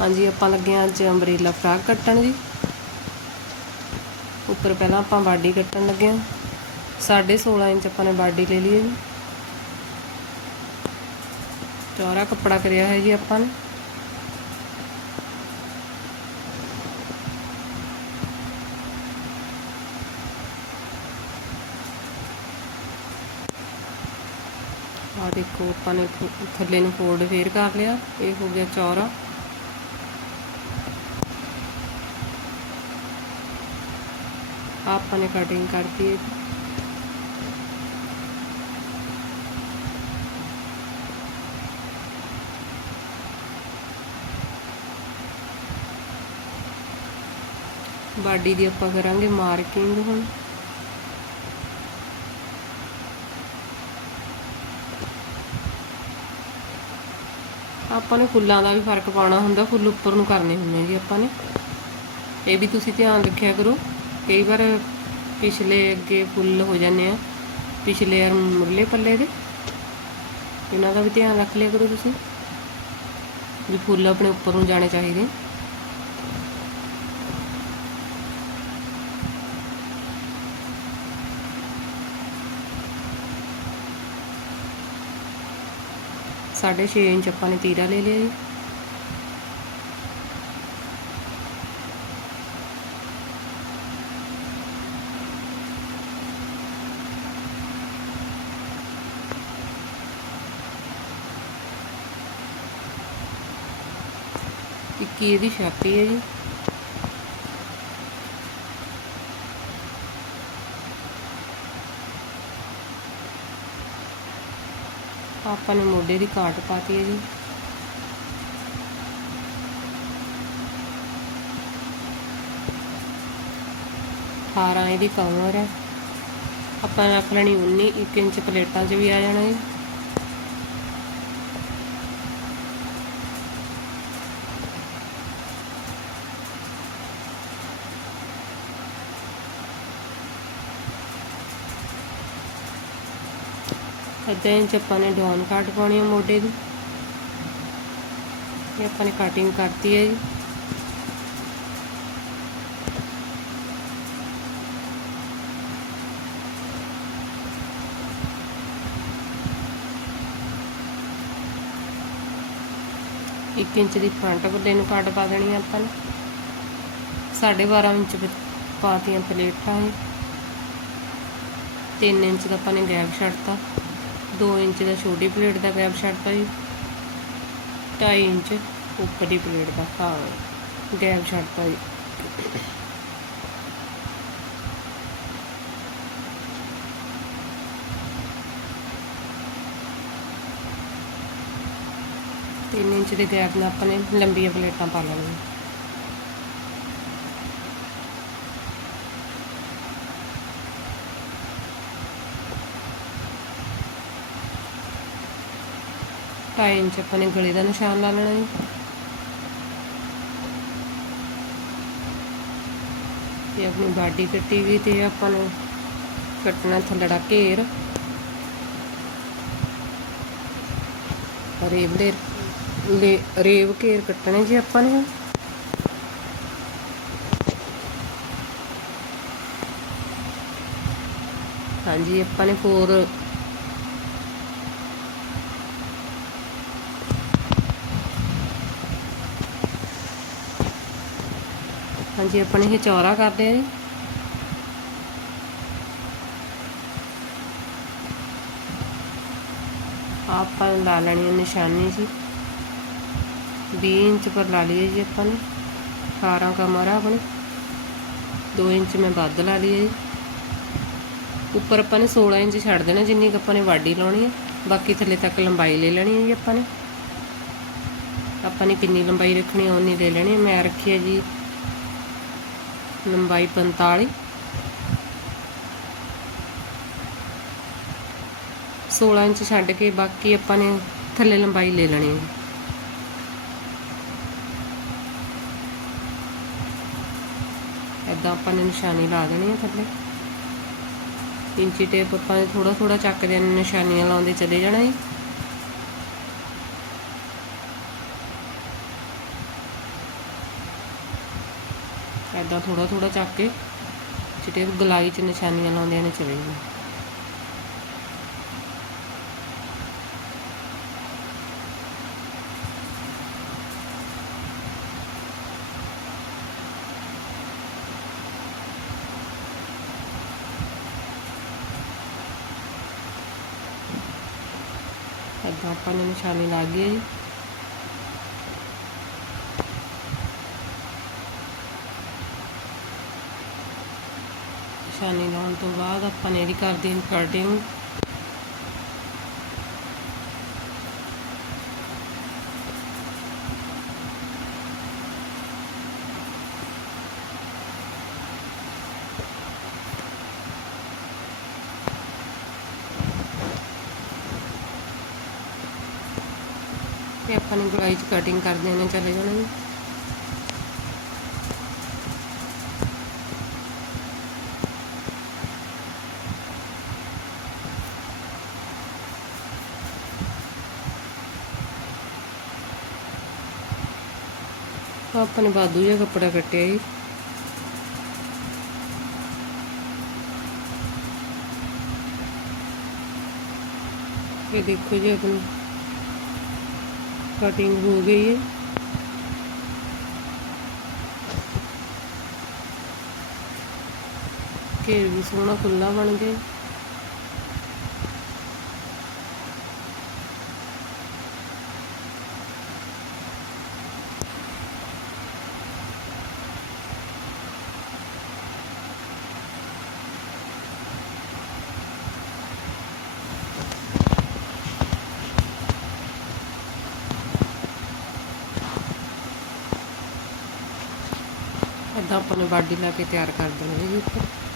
ਹਾਂਜੀ, ਆਪਾਂ ਲੱਗੇ ਹਾਂ ਅੱਜ ਅੰਬਰੇਲਾ ਫਰਾਕ ਕੱਟਣ ਜੀ। ਉੱਪਰ ਪਹਿਲਾਂ ਆਪਾਂ ਬਾਡੀ ਕੱਟਣ ਲੱਗੇ ਹਾਂ। 16.5 ਇੰਚ ਆਪਾਂ ਨੇ ਬਾਡੀ ਲੈ ਲਈ ਹੈ ਜੀ। ਚੌੜਾ ਕੱਪੜਾ ਕਰਿਆ ਹੈ ਜੀ ਆਪਾਂ ਨੇ। ਆ ਦੇਖੋ, ਆਪਾਂ ਨੇ ਥ- ਥੱਲੇ ਨੂੰ ਫੋਲਡ ਫੇਰ ਕਰ ਲਿਆ। ਇਹ ਹੋ ਗਿਆ ਚੌੜਾ। ਆਪਾਂ ਨੇ ਕਟਿੰਗ ਕਰਤੀ ਹੈ। ਬਾਡੀ ਦੀ ਆਪਾਂ ਕਰਾਂਗੇ ਮਾਰਕਿੰਗ ਹੁਣ। ਆਪਾਂ ਨੇ ਫੁੱਲਾਂ ਦਾ ਵੀ ਫ਼ਰਕ ਪਾਉਣਾ ਹੁੰਦਾ, ਫੁੱਲ ਉੱਪਰ ਨੂੰ ਕਰਨੇ ਹੁੰਦੇ ਜੀ ਆਪਾਂ ਨੇ। ਇਹ ਵੀ ਤੁਸੀਂ ਧਿਆਨ ਰੱਖਿਆ ਕਰੋ। ਕਈ ਵਾਰ ਪਿਛਲੇ ਅੱਗੇ ਫੁੱਲ ਹੋ ਜਾਂਦੇ ਆ, ਪਿਛਲੇ ਔਰ ਮੁਰਲੇ ਪੱਲੇ ਦੇ। ਇਹਨਾਂ ਦਾ ਵੀ ਧਿਆਨ ਰੱਖ ਲਿਆ ਕਰੋ ਤੁਸੀਂ, ਵੀ ਫੁੱਲ ਆਪਣੇ ਉੱਪਰ ਨੂੰ ਜਾਣੇ ਚਾਹੀਦੇ। ਸਾਢੇ ਛੇ ਇੰਚ ਆਪਾਂ ਨੇ ਤੀਰਾ ਲੈ ਲਿਆ ਜੀ। ਇੱਕੀ ਇਹਦੀ ਛਾਤੀ ਹੈ ਜੀ? ਆਪਾਂ ਨੇ ਮੋਢੇ ਦੀ ਕਾਟ ਪਾਤੀ ਹੈ ਜੀ। ਅਠਾਰਾਂ ਇਹਦੀ ਕਵਰ ਹੈ। ਆਪਾਂ ਰੱਖ ਲੈਣੀ 19 1 ਇੰਚ ਪਲੇਟਾਂ 'ਚ ਵੀ ਆ ਜਾਣਾ ਜੀ। ਅੱਧਾ ਇੰਚ ਆਪਾਂ ਨੇ ਡਾਊਨ ਕੱਟ ਪਾਉਣੀ ਹੈ ਮੋਢੇ ਦੀ। ਇਹ ਆਪਾਂ ਨੇ ਕਟਿੰਗ ਕਰਤੀ ਹੈ ਜੀ। ਇੱਕ ਇੰਚ ਦੀ ਫਰੰਟ ਪੱਲੇ ਨੂੰ ਕੱਟ ਪਾ ਦੇਣੀ ਹੈ ਆਪਾਂ ਨੇ। ਸਾਢੇ 12 ਇੰਚ ਪਾਤੀਆਂ ਪਲੇਟਾਂ ਇਹ। 3 ਇੰਚ ਦਾ ਆਪਾਂ ਨੇ ਗੈਪ ਛੱਡਤਾ। 2 ਇੰਚ ਦਾ ਛੋਟੀ ਪਲੇਟ ਦਾ ਗੈਪ ਛੱਡਤਾ ਜੀ 2.5 ਇੰਚ ਉੱਪਰਲੀ ਪਲੇਟ ਦਾ, ਹਾਂ ਗੈਪ ਛੱਡਤਾ ਜੀ। ਤਿੰਨ ਇੰਚ ਦੇ ਗੈਪ ਨਾਲ ਆਪਾਂ ਨੇ ਲੰਬੀਆਂ ਪਲੇਟਾਂ ਪਾ ਲੈਣੀਆਂ ਢਾਈ ਇੰਚ ਆਪਾਂ ਨੇ ਗਲੇ ਦਾ ਨਿਸ਼ਾਨ ਲਾ ਲੈਣਾ ਜੀ ਤੇ ਆਪਣੀ ਬਾਡੀ ਕੱਟੀ ਗਈ ਤੇ ਆਪਾਂ ਨੇ ਕੱਟਣਾ ਥੱਲੜਾ ਘੇਰ। ਰੇਵ ਦੇ ਰੇਵ ਘੇਰ ਕੱਟਣੇ ਜੀ ਆਪਾਂ ਨੇ। ਹਾਂਜੀ, ਆਪਾਂ ਨੇ ਫੋਰ ਹਾਂਜੀ, ਆਪਾਂ ਨੇ ਇਹ ਚੌਰਾ ਕਰਦੇ ਲਿਆ ਜੀ। ਆਪਾਂ ਲਾ ਲੈਣੀ ਹੈ ਨਿਸ਼ਾਨੀ ਜੀ। 20 ਇੰਚ ਪਰ ਲਾ ਲਈਏ ਜੀ ਆਪਾਂ ਨੇ। 18 ਕਮਰਾ ਆਪਣੇ 2 ਇੰਚ ਮੈਂ ਵੱਧ ਲਾ ਲਈਏ ਜੀ। ਉੱਪਰ ਆਪਾਂ ਨੇ 16 ਇੰਚ ਛੱਡ ਦੇਣਾ, ਜਿੰਨੀ ਕੁ ਆਪਾਂ ਨੇ ਵਾਢੀ ਲਾਉਣੀ ਹੈ। ਬਾਕੀ ਥੱਲੇ ਤੱਕ ਲੰਬਾਈ ਲੈ ਲੈਣੀ ਹੈ ਜੀ ਆਪਾਂ ਨੇ। ਆਪਾਂ ਨੇ ਕਿੰਨੀ ਲੰਬਾਈ ਰੱਖਣੀ ਹੈ ਉਨੀ ਲੈ ਲੈਣੀ ਮੈਂ ਰੱਖੀ ਹੈ ਜੀ ਲੰਬਾਈ 45 16 ਇੰਚ ਛੱਡ ਕੇ ਬਾਕੀ ਆਪਾਂ ਨੇ ਥੱਲੇ ਲੰਬਾਈ ਲੈ ਲੈਣੀ ਹੈ। ਐਦਾਂ ਆਪਾਂ ਨੇ ਨਿਸ਼ਾਨੀ ਲਾ ਦੇਣੀ ਹੈ ਥੱਲੇ। ਇੰਚੀ ਟੇਪ ਆਪਾਂ ਨੇ ਥੋੜਾ ਥੋੜਾ ਚੱਕਦੇ ਨੇ ਨਿਸ਼ਾਨੀਆਂ ਲਾਉਂਦੇ ਚਲੇ ਜਾਣਾ ਜੀ। ਐਦਾਂ ਥੋੜਾ ਥੋੜਾ ਚੱਕ ਕੇ ਚਿੱਟੇ ਗਲਾਈ 'ਚ ਨਿਸ਼ਾਨੀਆਂ ਲਾਉਂਦਿਆਂ ਨੇ ਚਲੇ ਜਾਣਾ ਐਦਾਂ ਆਪਾਂ ਨੂੰ ਨਿਸ਼ਾਨੀ ਲਾ ਗਈ ਹੈ ਜੀ। ਨਿਸ਼ਾਨੀ ਲਾਉਣ ਤੋਂ ਬਾਅਦ ਆਪਾਂ ਨੇ ਇਹਦੀ ਕਰਦੇ ਹਾਂ ਕਟਿੰਗ ਤੇ ਆਪਾਂ ਨੇ ਗਲਾਈ 'ਚ ਕਟਿੰਗ ਕਰ ਦੇਣੇ ਚਲੇ ਜਾਣਾ ਆਪਾਂ ਨੇ ਬਾਦੂ ਜਿਹਾ ਕੱਪੜਾ ਕੱਟਿਆ ਜੀ। ਇਹ ਦੇਖੋ ਜੀ ਆਪਣੀ ਕਟਿੰਗ ਹੋ ਗਈ ਹੈ। ਘੇਰ ਵੀ ਸੋਹਣਾ ਖੁੱਲਾ ਬਣ ਗਿਆ। ਆਪਾਂ ਨੇ ਬਾਡੀ ਲਾ ਕੇ ਤਿਆਰ ਕਰ ਦੇਣੀ ਹੈ ਜੀ ਉੱਪਰ।